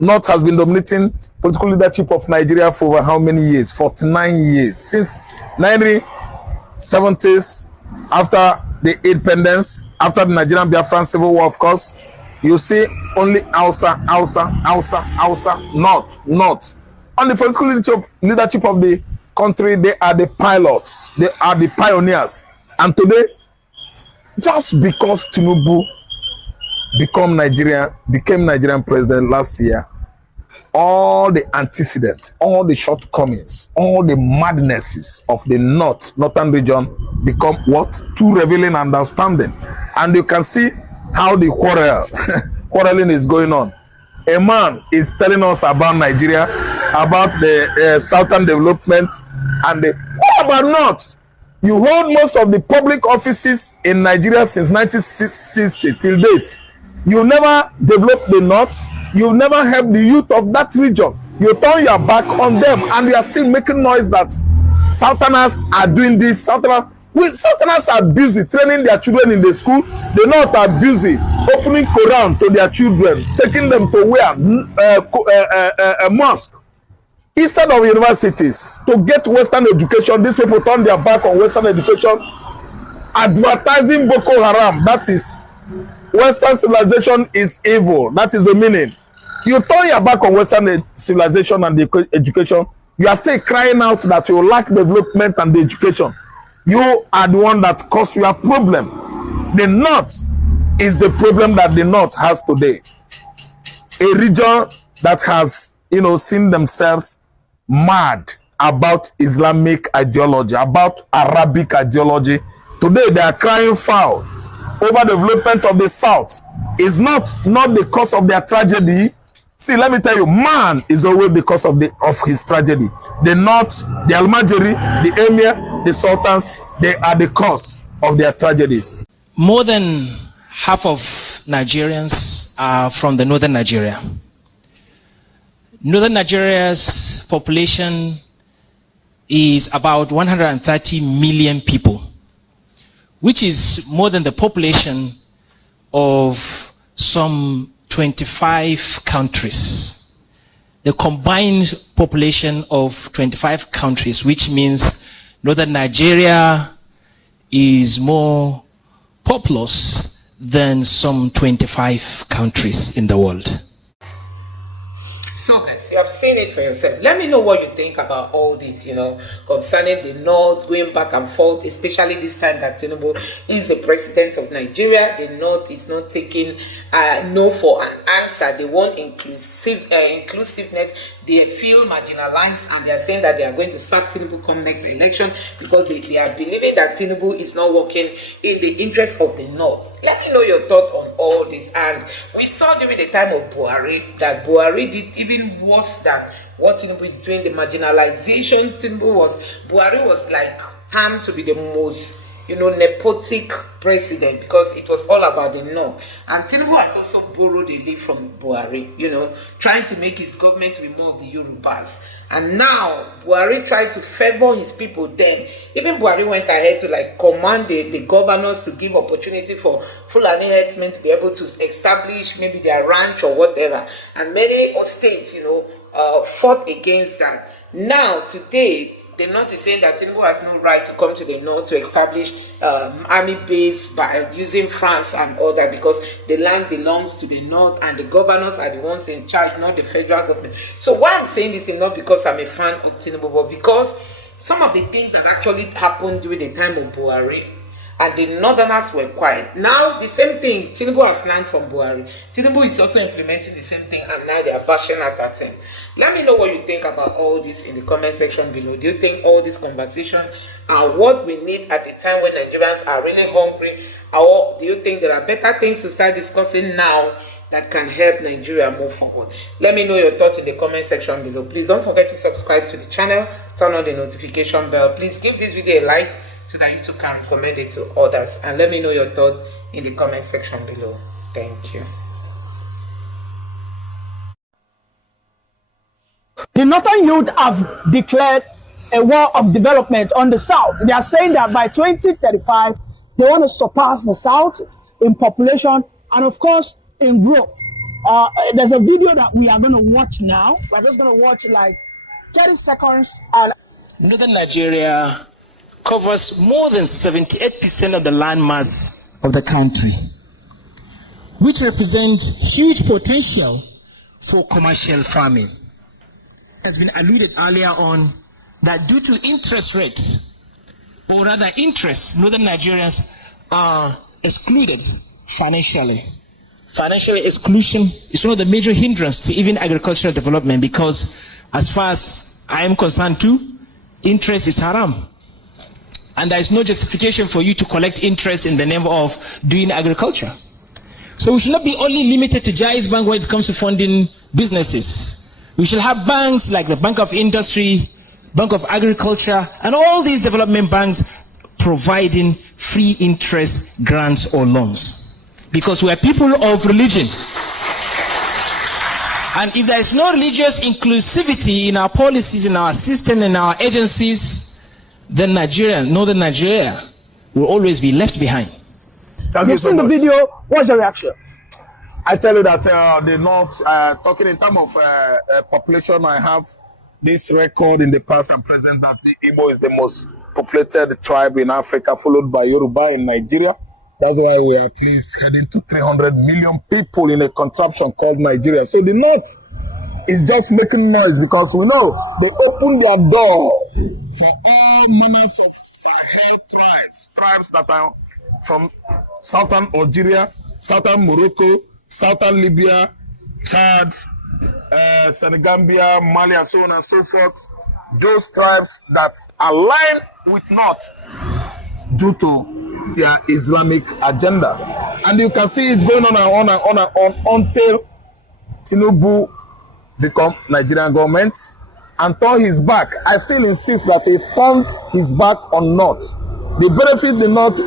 North has been dominating political leadership of Nigeria for over how many years? 49 years. Since 1970s, after the independence, after the Nigerian Biafran Civil War, of course, you see only Hausa, North. On the political leadership of the country, they are the pilots, they are the pioneers. And today, just because Tinubu became Nigerian president last year, all the antecedents, all the shortcomings, all the madnesses of the northern region become what? Too revealing and outstanding. And you can see how the quarreling is going on. A man is telling us about Nigeria, about the southern development, and what about North? You hold most of the public offices in Nigeria since 1960 till date. You never develop the North. You never help the youth of that region. You turn your back on them, and you are still making noise that Southerners are doing this. Southerners are busy training their children in the school. The North are busy opening Quran to their children, taking them to where? A mosque. Instead of universities, to get Western education, these people turn their back on Western education, advertising Boko Haram. That is, Western civilization is evil. That is the meaning. You turn your back on Western civilization and the education. You are still crying out that you lack development and the education. You are the one that caused your problem. The North is the problem that the North has today. A region that has, seen themselves mad about Islamic ideology, about Arabic ideology. Today they are crying foul over development of the South. Is not the cause of their tragedy. See, let me tell you, man is always the cause of his tragedy. The North, the Almajiri, the Emir, the Sultans, they are the cause of their tragedies. More than half of Nigerians are from the northern Nigeria. Northern Nigeria's population is about 130 million people, which is more than the population of some 25 countries. The combined population of 25 countries, which means northern Nigeria is more populous than some 25 countries in the world. So guys, you have seen it for yourself. Let me know what you think about all this, concerning the North going back and forth, especially this time that Tinubu is the president of Nigeria. The North is not taking no for an answer. They want inclusiveness. They feel marginalized, and they are saying that they are going to sack Tinubu come next election because they are believing that Tinubu is not working in the interest of the North. Let me know your thought on all this. And we saw during the time of Buhari that Buhari did even worse than what Tinubu is doing. The marginalization Buhari was like termed to be the most nepotic president because it was all about the North. And Tinubu has also borrowed a leaf from Buhari, trying to make his government to be more of the Yorubas. And now Buhari tried to favor his people. Then even Buhari went ahead to command the governors to give opportunity for Fulani herdsmen to be able to establish maybe their ranch or whatever. And many states, fought against that. Now today, the North is saying that Tinubu has no right to come to the North to establish army base by using France and all that because the land belongs to the North and the governors are the ones in charge, not the federal government. So why I'm saying this is not because I'm a fan of Tinubu, but because some of the things that actually happened during the time of Buhari and the Northerners were quiet. Now the same thing Tinubu has learned from Buhari. Tinubu is also implementing the same thing, and now they are bashing at him. Let me know what you think about all this in the comment section below. Do you think all these conversations are what we need at the time when Nigerians are really hungry, or do you think there are better things to start discussing now that can help Nigeria move forward? Let me know your thoughts in the comment section below. Please don't forget to subscribe to the channel, turn on the notification bell. Please give this video a like so that you too can recommend it to others, and let me know your thoughts in the comment section below. Thank you. The Northern youth have declared a war of development on the South. They are saying that by 2035, they want to surpass the South in population and, of course, in growth. There's a video that we are going to watch now. We're just going to watch like 30 seconds. And Northern Nigeria covers more than 78% of the land mass of the country, which represents huge potential for commercial farming. It has been alluded earlier on that due to interest rates, or rather interest, Northern Nigerians are excluded financially. Financial exclusion is one of the major hindrances to even agricultural development, because as far as I am concerned too, interest is haram. And there is no justification for you to collect interest in the name of doing agriculture. So we should not be only limited to Jai's Bank when it comes to funding businesses. We should have banks like the Bank of Industry, Bank of Agriculture, and all these development banks providing free interest grants or loans. Because we are people of religion. And if there is no religious inclusivity in our policies, in our system, in our agencies, then Nigeria, Northern Nigeria, will always be left behind. Thank you you've so seen the much. video. What's your reaction? I tell you that the North, talking in terms of population, I have this record in the past and present that the Igbo is the most populated tribe in Africa, followed by Yoruba in Nigeria. That's why we are at least heading to 300 million people in a contraption called Nigeria. So the North is just making noise because we know they open their door for all manners of Sahel tribes that are from southern Algeria, southern Morocco, southern Libya, Chad, Senegambia, Mali, and so on and so forth. Those tribes that align with North due to their Islamic agenda. And you can see it going on until Tinubu become Nigerian government and turn his back. I still insist that he turned his back on North. The benefit the North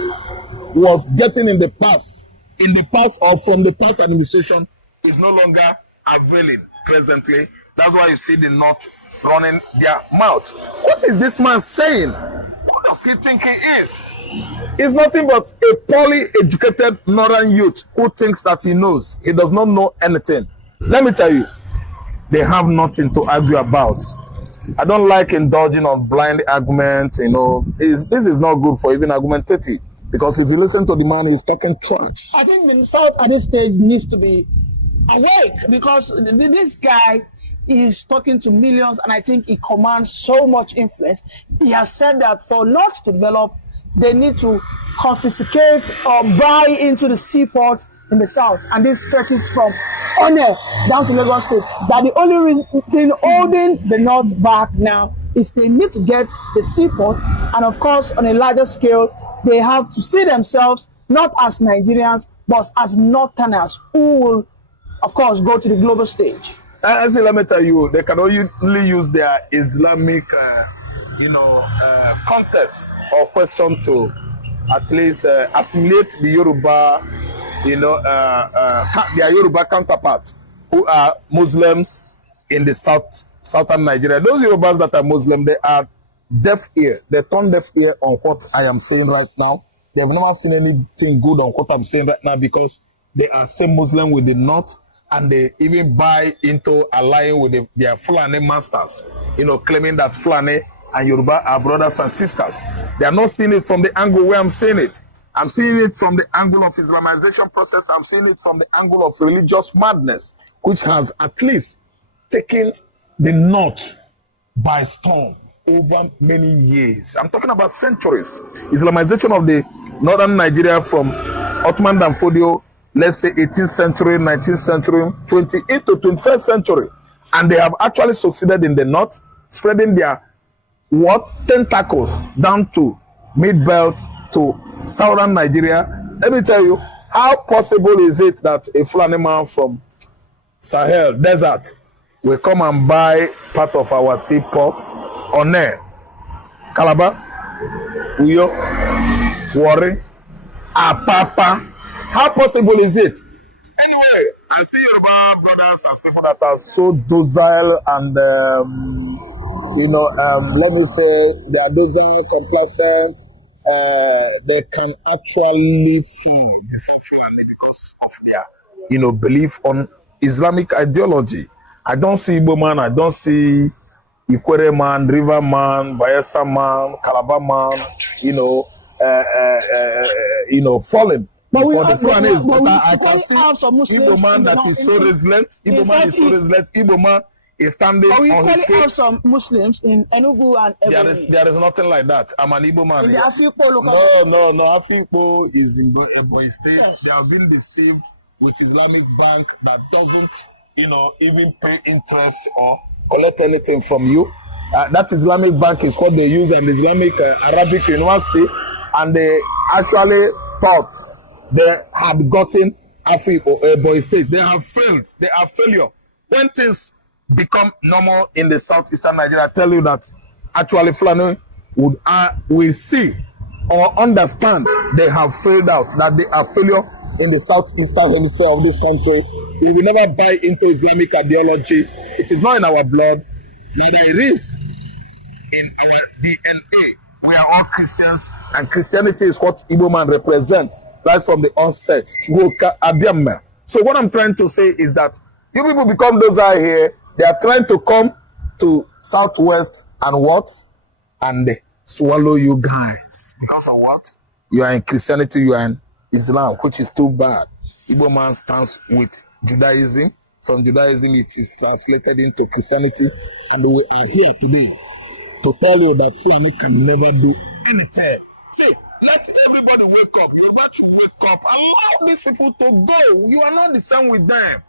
was getting in the past or from the past administration is no longer availing presently. That's why you see the North running their mouth. What is this man saying? Who does he think he is? He's nothing but a poorly educated northern youth who thinks that he knows. He does not know anything. Let me tell you, they have nothing to argue about. I don't like indulging on blind argument. You know, this is not good for even argumentative. Because if you listen to the man, he's talking trash. I think the South at this stage needs to be awake, because this guy is talking to millions, and I think he commands so much influence. He has said that for North to develop, they need to confiscate or buy into the seaport in the South. And this stretches from Onne down to Lagos State. That the only thing holding the North back now is they need to get the seaport. And of course, on a larger scale, they have to see themselves not as Nigerians, but as Northerners who will, of course, go to the global stage. As let me tell you, they can only use their Islamic, contest or question to at least assimilate the Yoruba, their Yoruba counterparts who are Muslims in the southern Nigeria. Those Yorubas that are Muslim, they are deaf ear. They turn deaf ear on what I am saying right now. They have never seen anything good on what I'm saying right now because they are same Muslim with the North. And they even buy into allying with their Fulani masters, claiming that Fulani and Yoruba are brothers and sisters. They are not seeing it from the angle where I'm seeing it. I'm seeing it from the angle of Islamization process. I'm seeing it from the angle of religious madness, which has at least taken the North by storm over many years. I'm talking about centuries. Islamization of the northern Nigeria from Ottoman Danfodio, let's say 18th century, 19th century, 20th to 21st century. And they have actually succeeded in the North, spreading their tentacles down to mid-belt to southern Nigeria. Let me tell you, how possible is it that a Fulani man from Sahel desert will come and buy part of our seaports on there? Calabar, Uyo, Warri, Apapa. How possible is it? Anyway, I see Yoruba brothers as people that are so docile and, let me say, they are docile, complacent. They can actually feel before Fulani because of their, belief on Islamic ideology. I don't see Igbo man, I don't see Ikwere man, River man, Bayelsa man, Calabar man, falling. But we For the have- Fulanis, but but we I call can see out some Muslims Igbo man in the that is north- so resilient. Igbo in man is so Southeast. resilient. Igbo man is standing But we on his call feet. out some Muslims in Enugu and Ebonyi. There is nothing like that. I'm an Igbo man. In the Afikpo local No. Afikpo is in Ebonyi State. Yes. They have been deceived with Islamic bank that doesn't, even pay interest or collect anything from you. That Islamic bank is what they use an Islamic Arabic university, and they actually thought they had gotten Afikpo, Ebonyi State. They have failed. They are failure. When things become normal in the southeastern Nigeria, I tell you that actually Fulani will see or understand they have failed out, that they are failure in the southeastern hemisphere of this country. We will never buy into Islamic ideology. It is not in our blood. Neither it is in our DNA. We are all Christians, and Christianity is what Igbo man represents right from the onset. So what I'm trying to say is that you people become those out here, they are trying to come to Southwest and what? And swallow you guys. Because of what? You are in Christianity, you are in Islam, which is too bad. Igbo man stands with Judaism. From Judaism, it is translated into Christianity. And we are here today to tell you that Fulani can never do anything. See, let everybody wake up. You're about to wake up. Allow these people to go. You are not the same with them.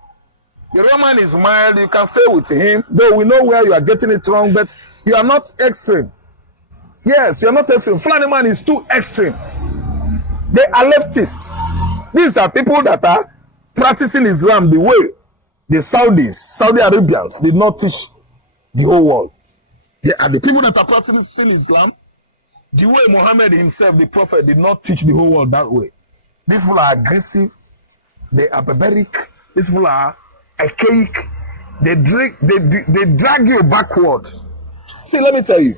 The Roman is mild. You can stay with him. Though we know where you are getting it wrong, but you are not extreme. Yes, you are not extreme. Fulani man is too extreme. They are leftists. These are people that are practicing Islam the way the Saudi Arabians did not teach the whole world. They are the people that are practicing Islam the way Muhammad himself, the prophet, did not teach the whole world that way. These people are aggressive. They are barbaric. These people are archaic. They drag you backward. See, let me tell you,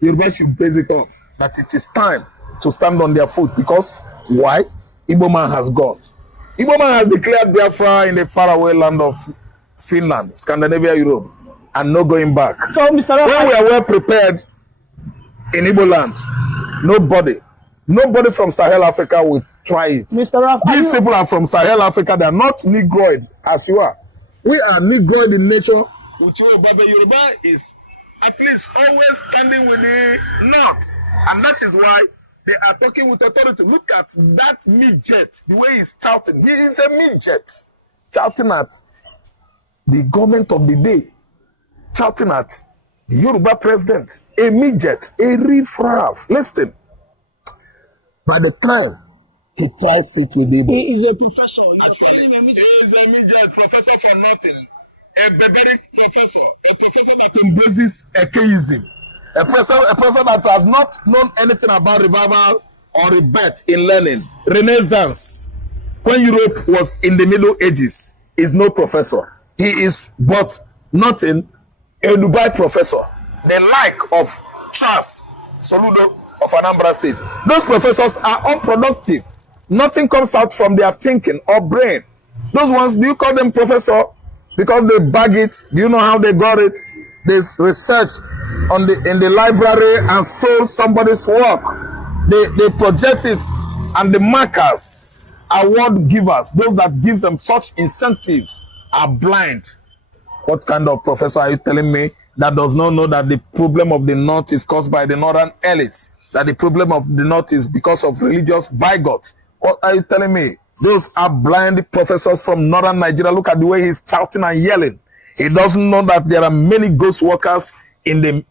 Yoruba should base it off that it is time to stand on their foot, because why? Igbo man has gone. Igbo man has declared Biafra in the faraway land of Finland, Scandinavia, Europe, and no going back. So, Mr. When we are well prepared in Igbo land, nobody from Sahel Africa will try it. Mr. Raf, These people are from Sahel Africa. They are not Negroid as you are. We are Negroid in nature. With Yoruba is at least always standing with the North. And that is why they are talking with authority. Look at that midget, the way he's shouting. He is a midget, shouting at the government of the day, shouting at the Yoruba president, a midget, a riffraff. Listen, by the time he tries it with the he is a professor. he is a midget, professor for nothing, a barbaric professor, a professor that embraces atheism, a professor that has not known anything about revival or rebirth in learning. Renaissance, when Europe was in the Middle Ages, is no professor. He is but nothing, a Dubai professor, the like of Charles Soludo of Anambra State. Those professors are unproductive. Nothing comes out from their thinking or brain. Those ones, do you call them professor because they bag it? Do you know how they got it? They research in the library and stole somebody's work. They project it, and the markers, award givers, those that gives them such incentives, are blind. What kind of professor are you telling me that does not know that the problem of the North is caused by the northern elites? That the problem of the North is because of religious bigots? What are you telling me? Those are blind professors from northern Nigeria. Look at the way he's shouting and yelling. He doesn't know that there are many ghost workers in the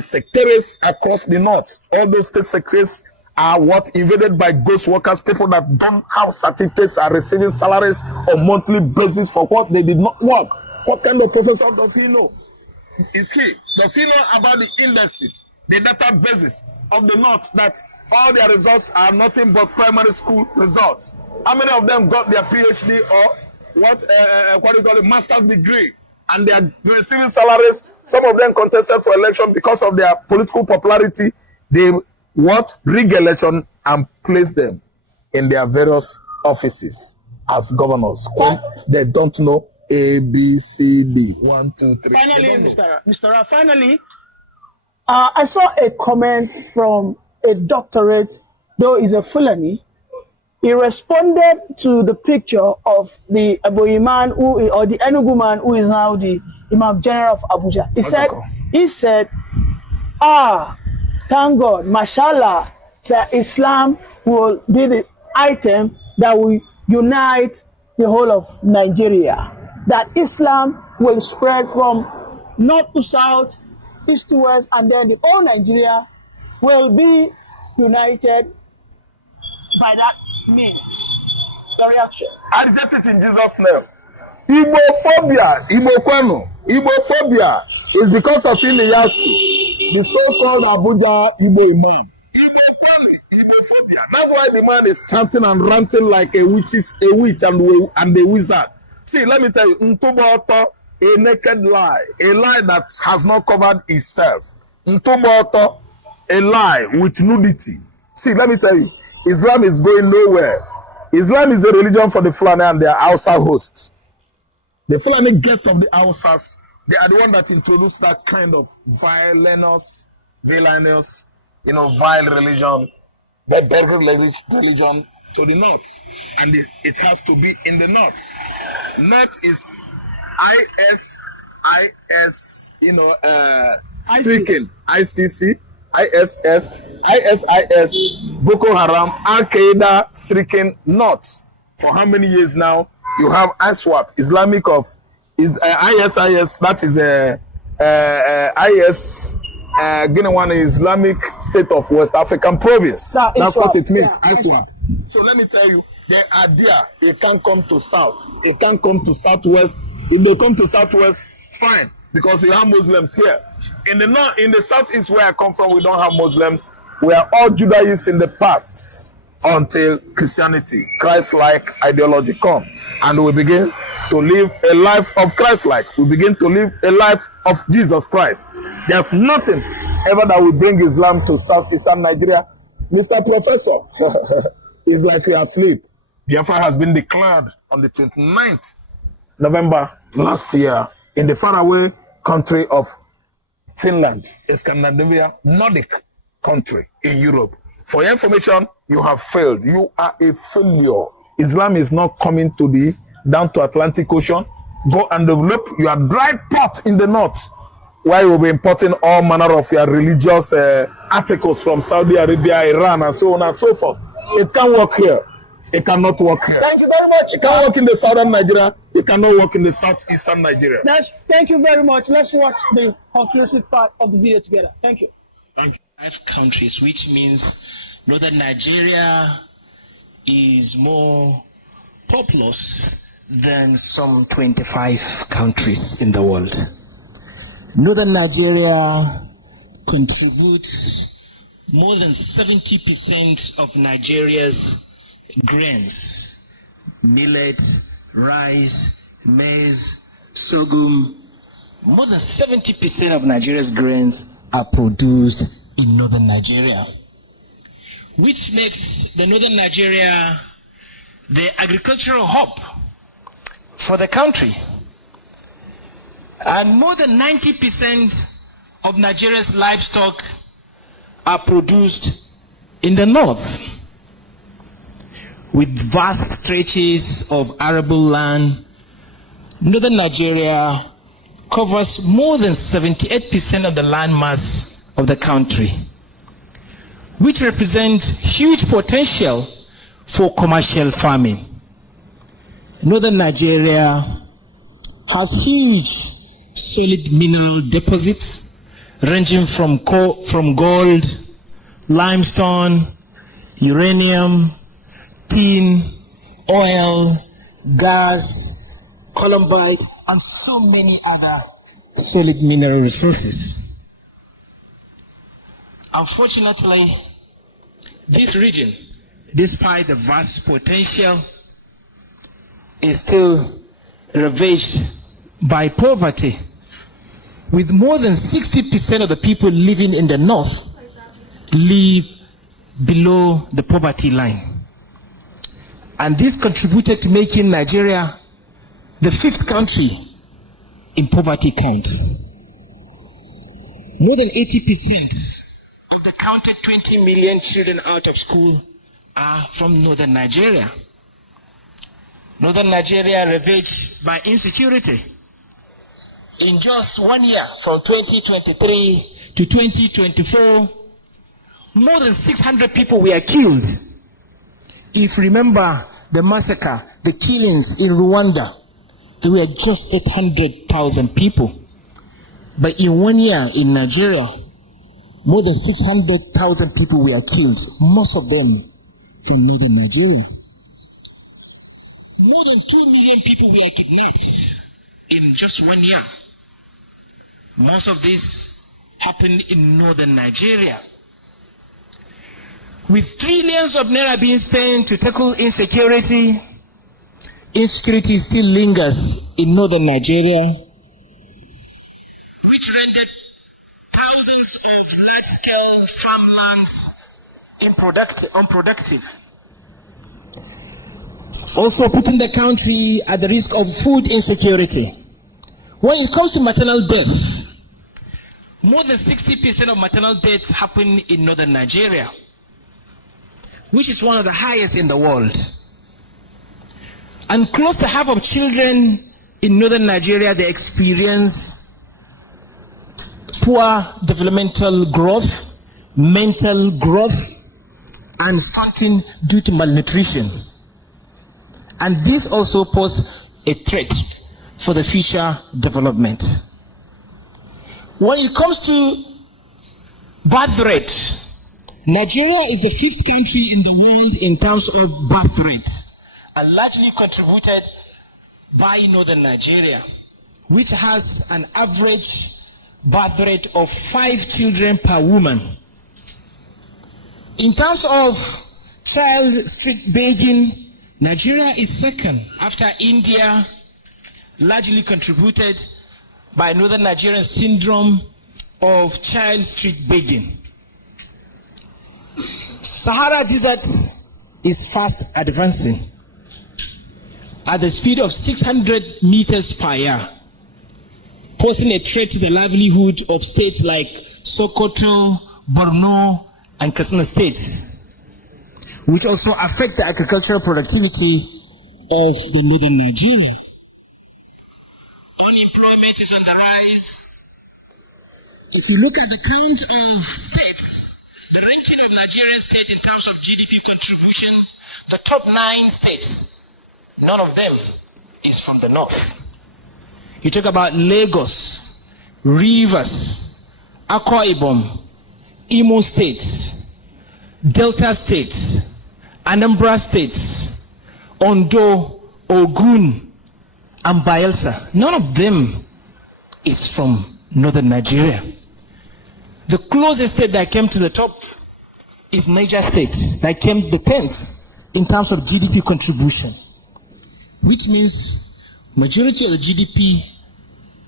secretaries across the North. All those state secretaries are what invaded by ghost workers, people that don't have certificates, are receiving salaries on monthly basis for what they did not work. What kind of professor does he know? Does he know about the indexes, the databases of the North, that all their results are nothing but primary school results? How many of them got their PhD or what do you call it, master's degree, and they are receiving salaries? Some of them contested for election because of their political popularity. They rig election and place them in their various offices. as governors when they don't know A, B, C, D. 1, 2, 3. Finally, Mr. Ra, finally, I saw a comment from a doctorate, though he's a Fulani. He responded to the picture of the Aboyi man or the Enugu man who is now the Imam General of Abuja. He said, thank God, mashallah, that Islam will be the item that will unite the whole of Nigeria. That Islam will spread from north to south, east to west, and then the whole Nigeria will be united by that means. The reaction. I reject it in Jesus' name. Igbophobia, Igbophobia is because of Iliyasu, the so-called Abuja Igbo man. That's why the man is chanting and ranting like a witch and a wizard. See, let me tell you, Ntoboto, a naked lie, a lie that has not covered itself. Ntoboto, a lie with nudity. See, let me tell you, Islam is going nowhere. Islam is a religion for the Fulani and their Hausa hosts. The Fulani guests of the Hausas, they are the one that introduced that kind of villainous, vile religion, barbaric religion to the north. And it has to be in the north. Next is stricken, ICC, ISIS, Boko Haram, Al-Qaeda, stricken north. For how many years now? You have ISWAP, Islamic of ISIS, that is IS, Guinea Islamic State of West African Province. That's what it means, ISWAP. So let me tell you, they are there. They can't come to south. They can't come to southwest. If they come to southwest, fine, because you have Muslims here. In the north, in the southeast where I come from, we don't have Muslims. We are all Judaists in the past until Christianity, Christ-like ideology come, and we begin to live a life of Christ-like. We begin to live a life of Jesus Christ. There's nothing ever that will bring Islam to southeastern Nigeria. Mr. Professor, it's like you're asleep. Biafra has been declared on the 29th November last year in the faraway country of Finland, a Scandinavia, Nordic country in Europe. For your information, you have failed. You are a failure. Islam is not coming down to Atlantic Ocean. Go and develop your dry pot in the north, where you will be importing all manner of your religious articles from Saudi Arabia, Iran, and so on and so forth. It can't work here. It cannot work here. Thank you very much. It can work in the southern Nigeria. It cannot work in the southeastern Nigeria. Thank you very much. Let's watch the conclusive part of the video together. Thank you. Thank you. 5 countries, which means northern Nigeria is more populous than some 25 countries in the world. Northern Nigeria contributes more than 70% of Nigeria's grains, millet, rice, maize, sorghum. More than 70% of Nigeria's grains are produced in northern Nigeria, which makes the northern Nigeria the agricultural hub for the country. And more than 90% of Nigeria's livestock are produced in the north, with vast stretches of arable land. Northern Nigeria covers more than 78% of the land mass of the country, which represents huge potential for commercial farming. Northern Nigeria has huge solid mineral deposits ranging from gold, limestone, uranium, tin, oil, gas, columbite, and so many other solid mineral resources. Unfortunately, this region, despite the vast potential, is still ravaged by poverty, with more than 60% of the people living in the north live below the poverty line. And this contributed to making Nigeria the 5th country in poverty count. More than 80% of the counted 20 million children out of school are from northern Nigeria. Northern Nigeria ravaged by insecurity. In just 1 year, from 2023 to 2024, more than 600 people were killed. If you remember the massacre, the killings in Rwanda, there were just 800,000 people. But in 1 year in Nigeria, more than 600,000 people were killed, most of them from northern Nigeria. More than 2 million people were kidnapped in just 1 year. Most of this happened in northern Nigeria. With trillions of naira being spent to tackle insecurity, insecurity still lingers in northern Nigeria, which rendered thousands of large-scale farmlands unproductive. Also putting the country at the risk of food insecurity. When it comes to maternal death, more than 60% of maternal deaths happen in northern Nigeria, which is one of the highest in the world. And close to half of children in northern Nigeria, they experience poor developmental growth, mental growth, and stunting due to malnutrition. And this also poses a threat for the future development. When it comes to birth rate, Nigeria is the 5th country in the world in terms of birth rate, and largely contributed by northern Nigeria, which has an average birth rate of 5 children per woman. In terms of child street begging, Nigeria is second after India, largely contributed by northern Nigerian syndrome of child street begging. Sahara Desert is fast advancing at the speed of 600 meters per year, posing a threat to the livelihood of states like Sokoto, Borno, and Katsina states, which also affect the agricultural productivity of the northern Nigeria. Unemployment is on the rise. If you look at the count of states, the ranking of Nigerian state in terms of GDP contribution, the top 9 states, none of them is from the north. You talk about Lagos, Rivers, Akwa Ibom, Imo states, Delta states, Anambra states, Ondo, Ogun, and Bayelsa. None of them is from northern Nigeria. The closest state that came to the top is Niger State, that came the 10th in terms of GDP contribution, which means majority of the GDP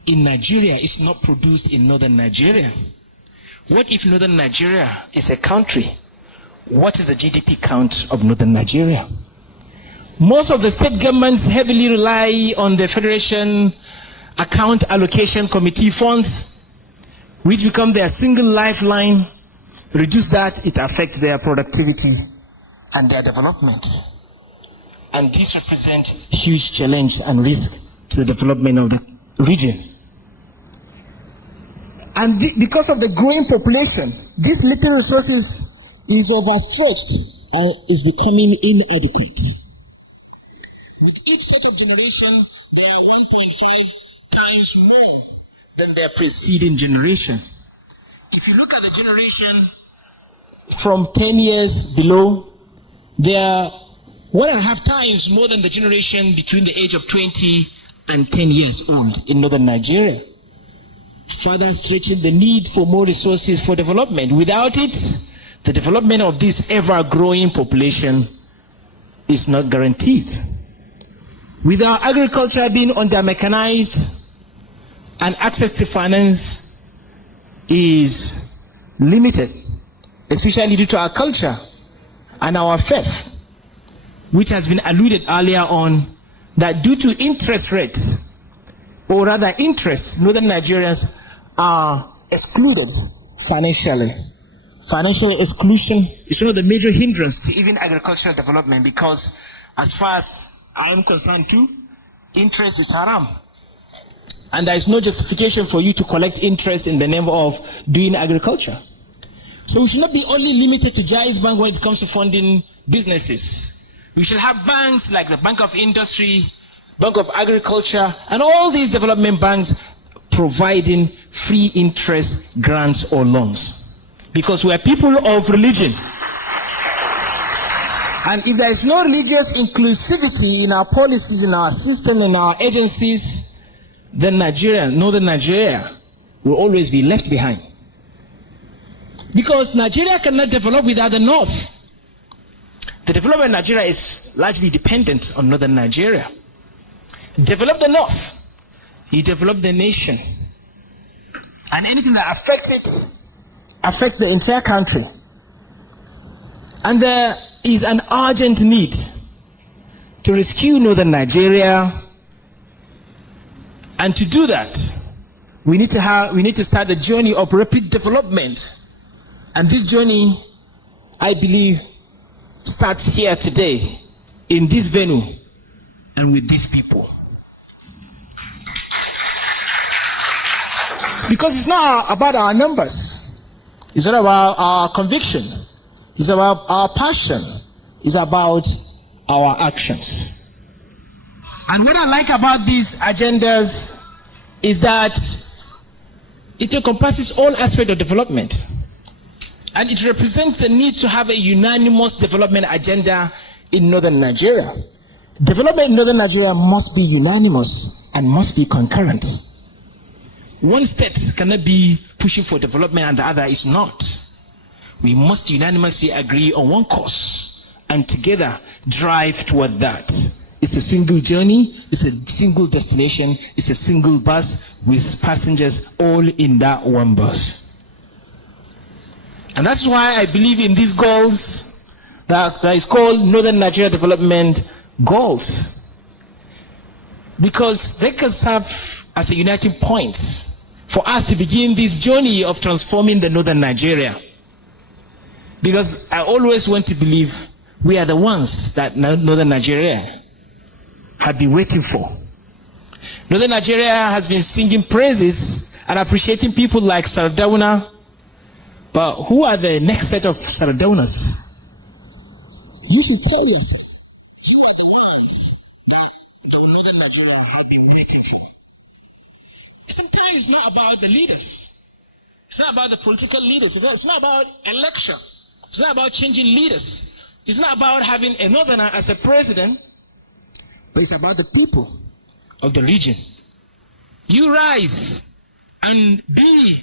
in Nigeria is not produced in northern Nigeria. What if northern Nigeria is a country? What is the GDP count of northern Nigeria? Most of the state governments heavily rely on the Federation Account Allocation Committee funds, which become their single lifeline. Reduce that, it affects their productivity and their development. And this represents a huge challenge and risk to the development of the region. And because of the growing population, these little resources is overstretched and is becoming inadequate. With each set of generation, there are 1.5 times more than their preceding generation. If you look at the generation from 10 years below, they are 1.5 times more than the generation between the age of 20 and 10 years old in northern Nigeria, further stretching the need for more resources for development. Without it, the development of this ever-growing population is not guaranteed. With our agriculture being under-mechanized and access to finance is limited, especially due to our culture and our faith, which has been alluded earlier on, that due to interest rates, or rather interest, northern Nigerians are excluded financially. Financial exclusion is one of the major hindrances to even agricultural development, because as far as I am concerned too, interest is haram. And there is no justification for you to collect interest in the name of doing agriculture. So we should not be only limited to Jai's Bank when it comes to funding businesses. We should have banks like the Bank of Industry, Bank of Agriculture, and all these development banks providing free interest grants or loans. Because we are people of religion. And if there is no religious inclusivity in our policies, in our system, in our agencies, then Nigeria, northern Nigeria, will always be left behind. Because Nigeria cannot develop without the north. The development of Nigeria is largely dependent on northern Nigeria. Develop the north, you develop the nation. And anything that affects the entire country. And there is an urgent need to rescue northern Nigeria. And to do that, we need to start the journey of rapid development. And this journey, I believe, starts here today, in this venue, and with these people. Because it's not about our numbers. It's not about our conviction. It's about our passion. It's about our actions. And what I like about these agendas is that it encompasses all aspects of development. And it represents the need to have a unanimous development agenda in northern Nigeria. Development in northern Nigeria must be unanimous and must be concurrent. One state cannot be pushing for development and the other is not. We must unanimously agree on one course and together drive toward that. It's a single journey, it's a single destination, it's a single bus with passengers all in that one bus. And that's why I believe in these goals that is called Northern Nigeria Development Goals. Because they can serve as a uniting point for us to begin this journey of transforming the northern Nigeria. Because I always want to believe we are the ones that northern Nigeria have been waiting for. Northern Nigeria has been singing praises and appreciating people like Sardauna, but who are the next set of Sardaunas? You should tell yourself, who are the ones that northern Nigeria have been waiting for? Sometimes it's not about the leaders. It's not about the political leaders. It's not about election. It's not about changing leaders. It's not about having a northerner as a president, but it's about the people of the region. You rise and be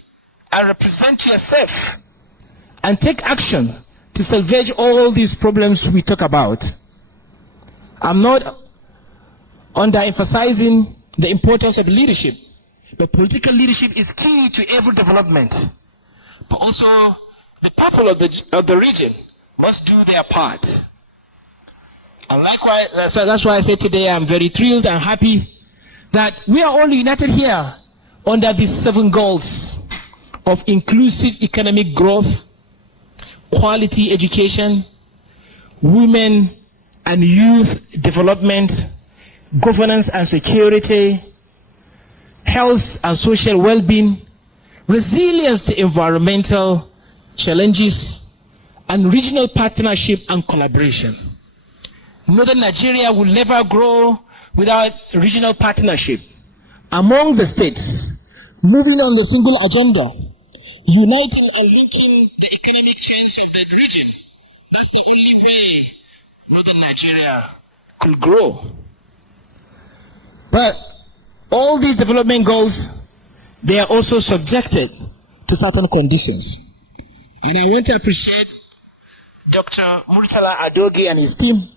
and represent yourself and take action to salvage all these problems we talk about. I'm not underemphasizing the importance of leadership. But political leadership is key to every development. But also, the people of the region must do their part. And likewise, that's why I say today I'm very thrilled and happy that we are all united here under these 7 goals of inclusive economic growth, quality education, women and youth development, governance and security, health and social well-being, resilience to environmental challenges, and regional partnership and collaboration. Northern Nigeria will never grow without regional partnership among the states, moving on the single agenda, uniting and linking the economic chains of that region. That's the only way Northern Nigeria could grow. But all these development goals, they are also subjected to certain conditions. And I want to appreciate Dr. Murtala Adogi and his team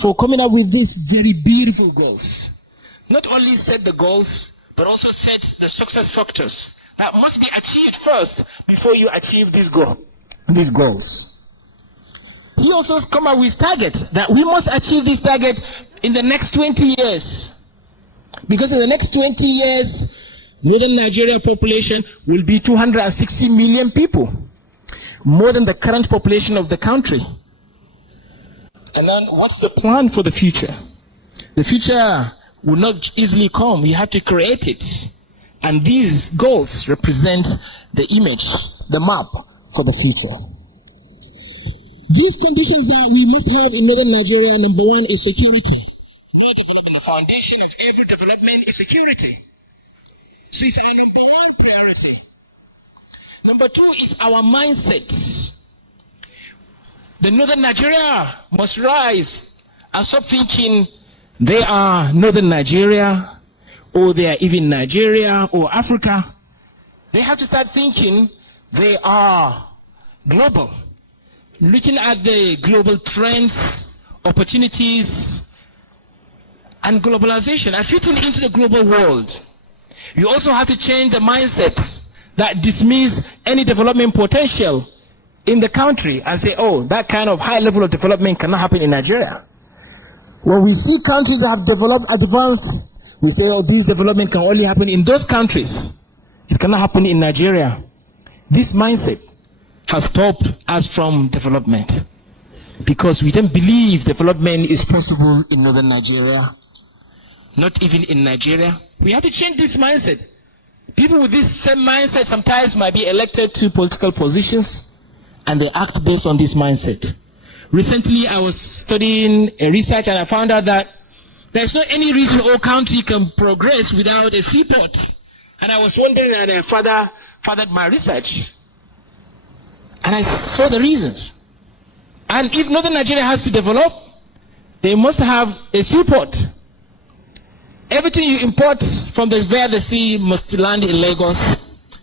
for coming up with these very beautiful goals. Not only set the goals, but also set the success factors that must be achieved first before you achieve these goals. he also come up with targets that we must achieve this target in the next 20 years. Because in the next 20 years, northern Nigeria population will be 260 million people, more than the current population of the country. And then what's the plan for the future? The future will not easily come. You have to create it. And these goals represent the image, the map for the future. These conditions that we must have in northern Nigeria, number one is security. The foundation of every development is security. So it's our number one priority. Number two is our mindset. The northern Nigeria must rise and stop thinking they are northern Nigeria, or they are even Nigeria or Africa. They have to start thinking they are global. Looking at the global trends, opportunities, and globalization and fitting into the global world. You also have to change the mindset that dismiss any development potential in the country and say, oh, that kind of high level of development cannot happen in Nigeria. When we see countries that have developed, advanced, we say, oh, this development can only happen in those countries. It cannot happen in Nigeria. This mindset has stopped us from development because we don't believe development is possible in northern Nigeria, not even in Nigeria. We have to change this mindset. People with this same mindset sometimes might be elected to political positions and they act based on this mindset. Recently, I was studying research and I found out that there's not any reason our country can progress without a seaport. And I was wondering, and I fathered my research. And I saw the reasons. And if northern Nigeria has to develop, they must have a seaport. Everything you import from via the sea must land in Lagos.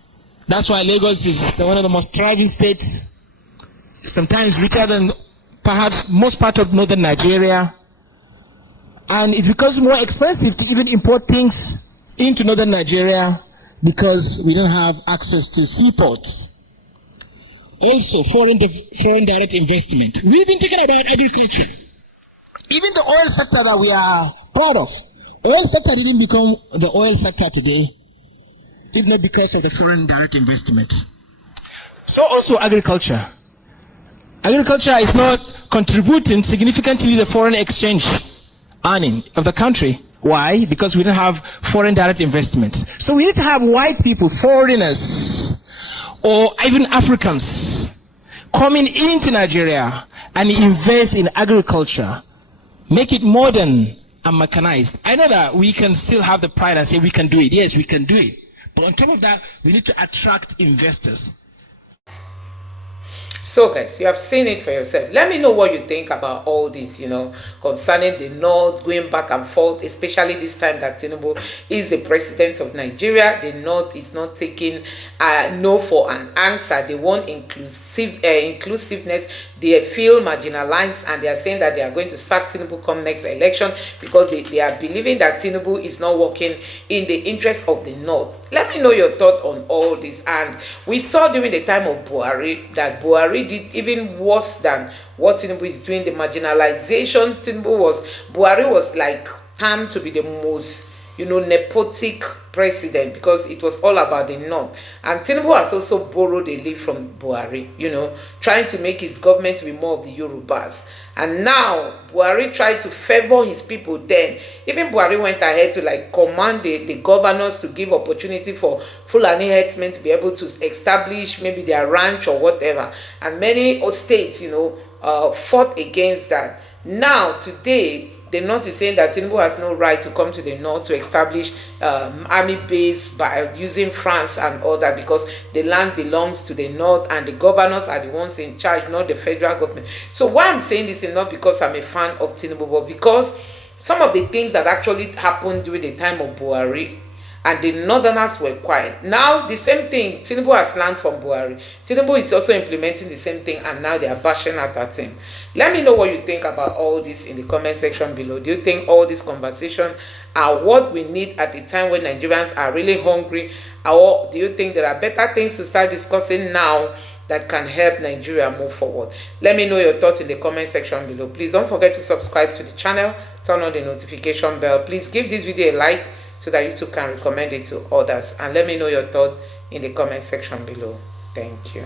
That's why Lagos is one of the most thriving states, sometimes richer than perhaps most part of northern Nigeria. And it becomes more expensive to even import things into northern Nigeria because we don't have access to seaports. Also, foreign direct investment. We've been talking about agriculture. Even the oil sector that we are proud of. Oil sector didn't become the oil sector today, if not because of the foreign direct investment. So also agriculture. Agriculture is not contributing significantly to the foreign exchange earning of the country. Why? Because we don't have foreign direct investment. So we need to have white people, foreigners, or even Africans coming into Nigeria and invest in agriculture, make it modern and mechanized. I know that we can still have the pride and say we can do it. Yes, we can do it. But on top of that, we need to attract investors. So guys, you have seen it for yourself. Let me know what you think about all this, concerning the North going back and forth, especially this time that Tinubu is the president of Nigeria. The North is not taking no for an answer. They want inclusiveness. They feel marginalized and they are saying that they are going to sack Tinubu come next election because they are believing that Tinubu is not working in the interest of the North. Let me know your thought on all this. And we saw during the time of Buhari that Buhari did even worse than what Tinubu is doing. The marginalization, Buhari was like termed to be the most nepotic president because it was all about the North. And Tinubu has also borrowed a leaf from Buhari, trying to make his government to be more of the Yorubas. And now Buhari tried to favor his people then. Even Buhari went ahead to command the governors to give opportunity for Fulani herdsmen to be able to establish maybe their ranch or whatever. And many states, fought against that. Now, today, the North is saying that Tinubu has no right to come to the North to establish army base by using France and all that because the land belongs to the North and the governors are the ones in charge, not the federal government. So why I'm saying this is not because I'm a fan of Tinubu, but because some of the things that actually happened during the time of Buhari and the Northerners were quiet. Now the same thing, Tinubu has learned from Buhari. Tinubu is also implementing the same thing and now they are bashing at him. Let me know what you think about all this in the comment section below. Do you think all these conversations are what we need at the time when Nigerians are really hungry? Or do you think there are better things to start discussing now that can help Nigeria move forward. Let me know your thoughts in the comment section below. Please don't forget to subscribe to the channel, turn on the notification bell. Please give this video a like so that YouTube can recommend it to others, and let me know your thoughts in the comment section below. Thank you.